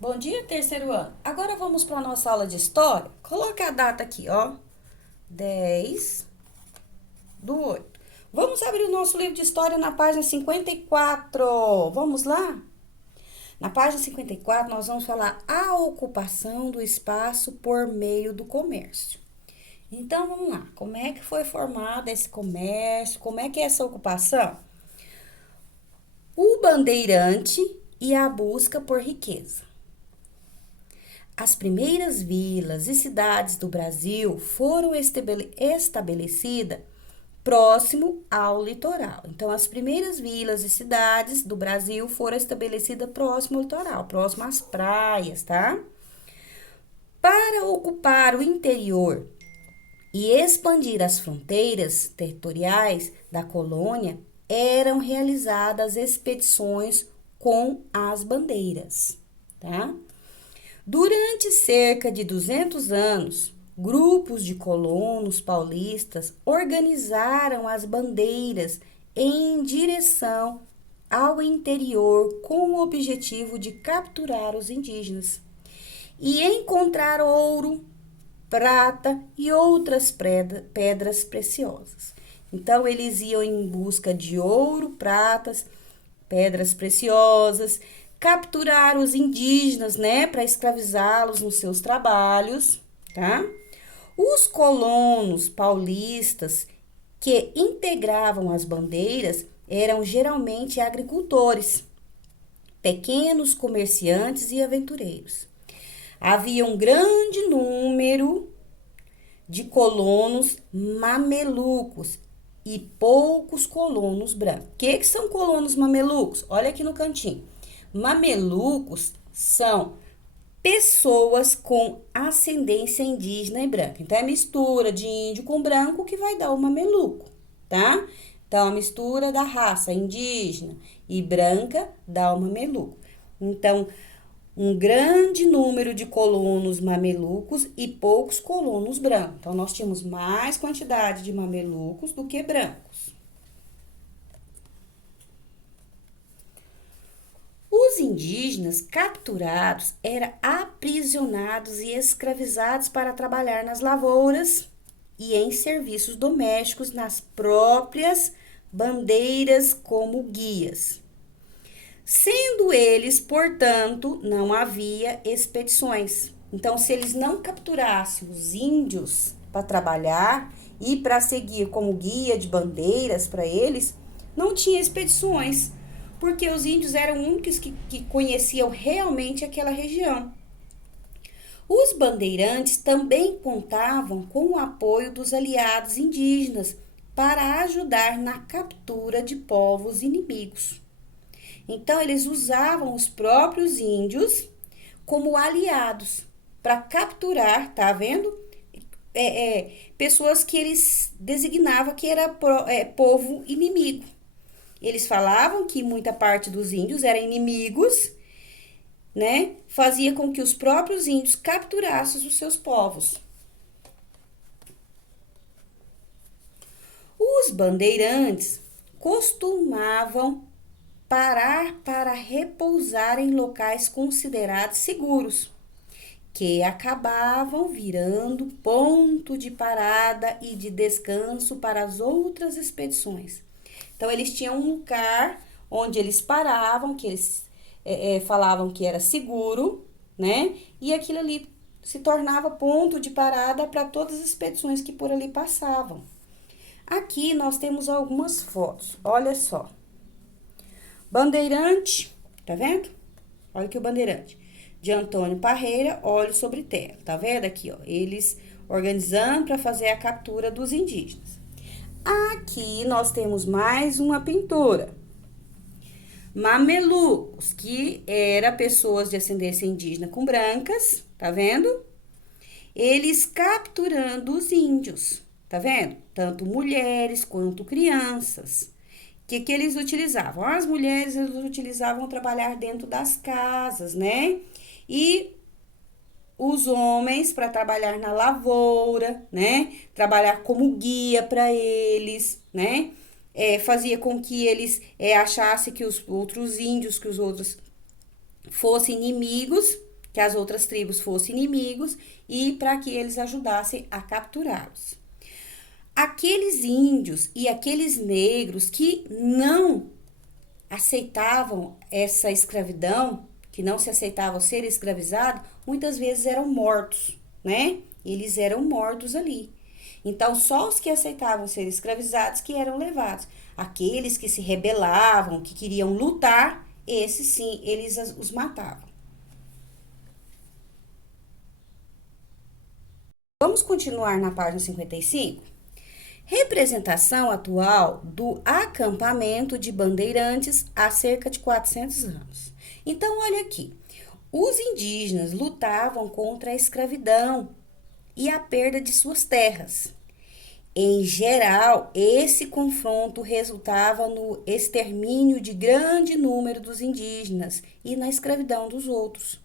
Bom dia, terceiro ano. Agora vamos para a nossa aula de história. Coloque a data aqui, ó. 10/8. Vamos abrir o nosso livro de história na página 54. Vamos lá? Na página 54, nós vamos falar a ocupação do espaço por meio do comércio. Então, vamos lá. Como é que foi formado esse comércio? Como é que é essa ocupação? O bandeirante e a busca por riqueza. As primeiras vilas e cidades do Brasil foram estabelecidas próximo ao litoral. Então, as primeiras vilas e cidades do Brasil foram estabelecidas próximo ao litoral, próximo às praias, tá? Para ocupar o interior e expandir as fronteiras territoriais da colônia, eram realizadas expedições com as bandeiras, tá? Durante cerca de 200 anos, grupos de colonos paulistas organizaram as bandeiras em direção ao interior com o objetivo de capturar os indígenas e encontrar ouro, prata e outras pedras preciosas. Então, eles iam em busca de ouro, pratas, pedras preciosas, capturar os indígenas, né, para escravizá-los nos seus trabalhos, tá? Os colonos paulistas que integravam as bandeiras eram geralmente agricultores, pequenos comerciantes e aventureiros. Havia um grande número de colonos mamelucos e poucos colonos brancos. O que são colonos mamelucos? Olha aqui no cantinho. Mamelucos são pessoas com ascendência indígena e branca. Então, é mistura de índio com branco que vai dar o mameluco, tá? Então, a mistura da raça indígena e branca dá o mameluco. Então, um grande número de colonos mamelucos e poucos colonos brancos. Então, nós tínhamos mais quantidade de mamelucos do que brancos. Os indígenas capturados eram aprisionados e escravizados para trabalhar nas lavouras e em serviços domésticos nas próprias bandeiras como guias. Sendo eles, portanto, não havia expedições. Então, se eles não capturassem os índios para trabalhar e para seguir como guia de bandeiras para eles, não tinha expedições, porque os índios eram únicos que conheciam realmente aquela região. Os bandeirantes também contavam com o apoio dos aliados indígenas para ajudar na captura de povos inimigos. Então, eles usavam os próprios índios como aliados para capturar, tá vendo? Pessoas que eles designavam que era povo inimigo. Eles falavam que muita parte dos índios eram inimigos, né? Fazia com que os próprios índios capturassem os seus povos. Os bandeirantes costumavam parar para repousar em locais considerados seguros, que acabavam virando ponto de parada e de descanso para as outras expedições. Então, eles tinham um lugar onde eles paravam, que eles falavam que era seguro, né? E aquilo ali se tornava ponto de parada para todas as expedições que por ali passavam. Aqui nós temos algumas fotos, olha só. Bandeirante, tá vendo? Olha aqui o bandeirante. De Antônio Parreira, Olhos sobre Terra. Tá vendo aqui, ó? Eles organizando para fazer a captura dos indígenas. Aqui nós temos mais uma pintura. Mamelucos, que era pessoas de ascendência indígena com brancas, tá vendo? Eles capturando os índios, tá vendo? Tanto mulheres quanto crianças. O que eles utilizavam? As mulheres eles utilizavam trabalhar dentro das casas, né? E os homens para trabalhar na lavoura, né? Trabalhar como guia para eles, né? Fazia com que eles achassem que os outros índios, que os outros fossem inimigos, que as outras tribos fossem inimigos e para que eles ajudassem a capturá-los. Aqueles índios e aqueles negros que não aceitavam essa escravidão, que não se aceitavam ser escravizados, muitas vezes eram mortos, né? Eles eram mortos ali. Então, só os que aceitavam ser escravizados que eram levados. Aqueles que se rebelavam, que queriam lutar, esses sim, eles os matavam. Vamos continuar na página 55? Representação atual do acampamento de bandeirantes há cerca de 400 anos. Então, olha aqui. Os indígenas lutavam contra a escravidão e a perda de suas terras. Em geral, esse confronto resultava no extermínio de grande número dos indígenas e na escravidão dos outros.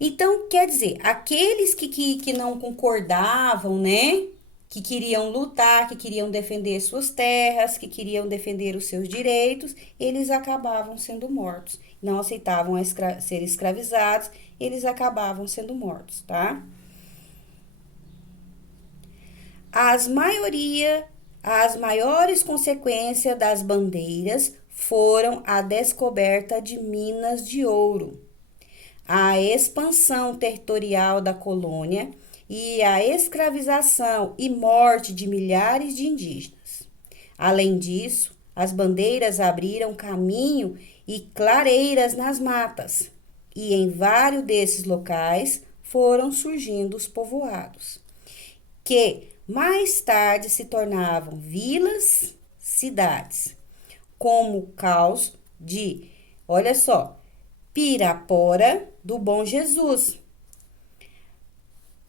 Então, quer dizer, aqueles que não concordavam, né? Que queriam lutar, que queriam defender suas terras, que queriam defender os seus direitos, eles acabavam sendo mortos. Não aceitavam ser escravizados, eles acabavam sendo mortos, tá? As maiores consequências das bandeiras foram a descoberta de minas de ouro, a expansão territorial da colônia e a escravização e morte de milhares de indígenas. Além disso, as bandeiras abriram caminho e clareiras nas matas, e em vários desses locais foram surgindo os povoados, que mais tarde se tornavam vilas, cidades, como o caos de, olha só, Pirapora do Bom Jesus,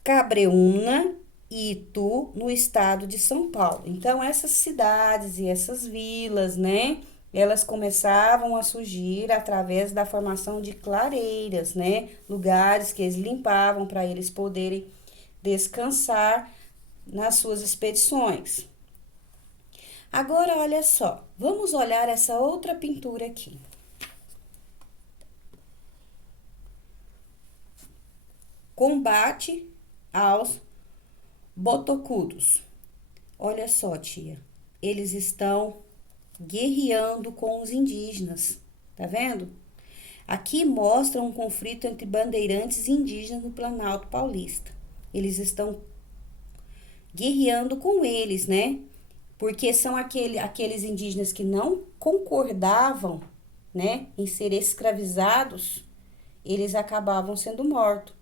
Cabreúna e Itu, no estado de São Paulo. Então, essas cidades e essas vilas, né, elas começavam a surgir através da formação de clareiras, né, lugares que eles limpavam para eles poderem descansar nas suas expedições. Agora, olha só, vamos olhar essa outra pintura aqui. Combate aos botocudos. Olha só, tia, eles estão guerreando com os indígenas, tá vendo? Aqui mostra um conflito entre bandeirantes e indígenas no Planalto Paulista. Eles estão guerreando com eles, né? Porque são aqueles indígenas que não concordavam, né, em ser escravizados, eles acabavam sendo mortos,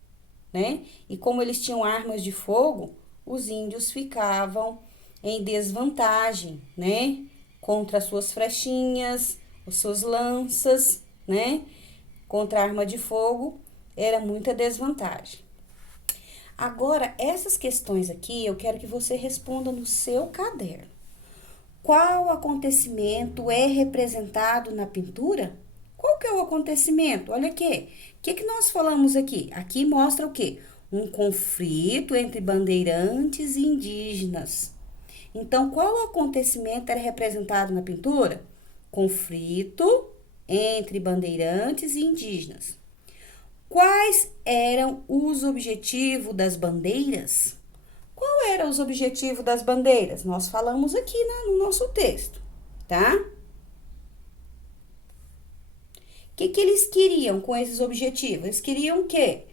né? E como eles tinham armas de fogo, os índios ficavam em desvantagem, né? Contra as suas flechinhas, as suas lanças, né? Contra a arma de fogo, era muita desvantagem. Agora, essas questões aqui, eu quero que você responda no seu caderno. Qual acontecimento é representado na pintura? Qual que é o acontecimento? Olha aqui. O que nós falamos aqui? Aqui mostra o quê? Um conflito entre bandeirantes e indígenas. Então, qual acontecimento era representado na pintura? Conflito entre bandeirantes e indígenas. Quais eram os objetivos das bandeiras? Qual eram os objetivos das bandeiras? Nós falamos aqui no nosso texto, tá? O que eles queriam com esses objetivos? Eles queriam o quê?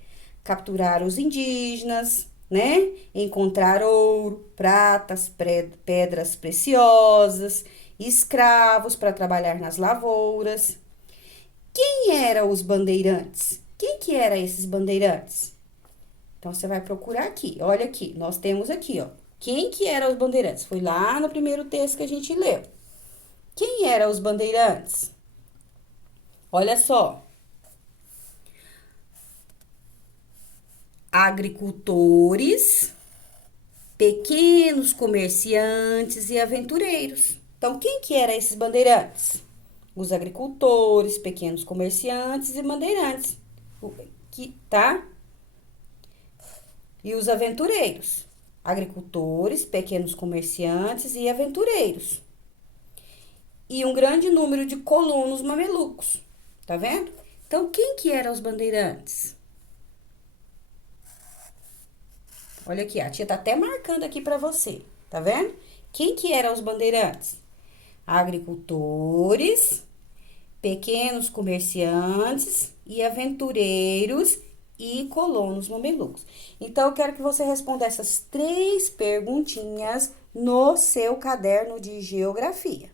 Capturar os indígenas, né? Encontrar ouro, pratas, pedras preciosas, escravos para trabalhar nas lavouras. Quem eram os bandeirantes? Quem que eram esses bandeirantes? Então, você vai procurar aqui. Olha aqui, nós temos aqui, ó. Quem que eram os bandeirantes? Foi lá no primeiro texto que a gente leu. Quem eram os bandeirantes? Olha só. Agricultores, pequenos comerciantes e aventureiros. Então, quem que eram esses bandeirantes? Os agricultores, pequenos comerciantes e bandeirantes. Tá? E os aventureiros. Agricultores, pequenos comerciantes e aventureiros. E um grande número de colonos mamelucos. Tá vendo? Então, quem que eram os bandeirantes? Olha aqui, a tia tá até marcando aqui para você, tá vendo? Quem que eram os bandeirantes? Agricultores, pequenos comerciantes e aventureiros e colonos mamelucos. Então, eu quero que você responda essas 3 perguntinhas no seu caderno de geografia,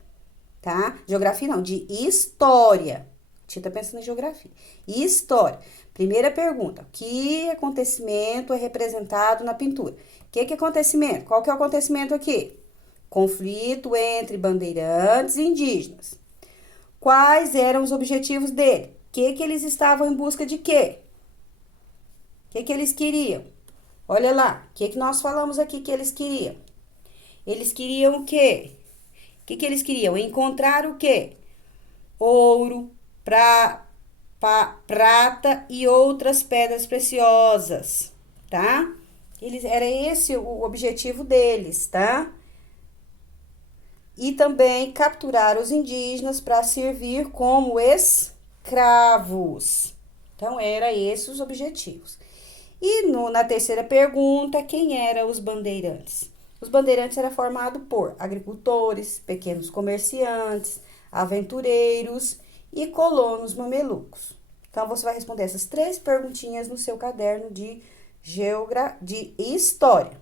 tá? Geografia não, de história. A tia tá pensando em geografia. História. Primeira pergunta: que acontecimento é representado na pintura? Que acontecimento? Qual que é o acontecimento aqui? Conflito entre bandeirantes e indígenas. Quais eram os objetivos dele? Que eles estavam em busca de quê? Que eles queriam? Olha lá, que nós falamos aqui que eles queriam? Eles queriam o quê? Que eles queriam? Encontrar o quê? Ouro, prata e outras pedras preciosas, tá? Era esse o objetivo deles, tá? E também capturar os indígenas para servir como escravos. Então, era esses os objetivos. E na terceira pergunta, quem eram os bandeirantes? Os bandeirantes eram formados por agricultores, pequenos comerciantes, aventureiros e colonos mamelucos. Então, você vai responder essas 3 perguntinhas no seu caderno de história.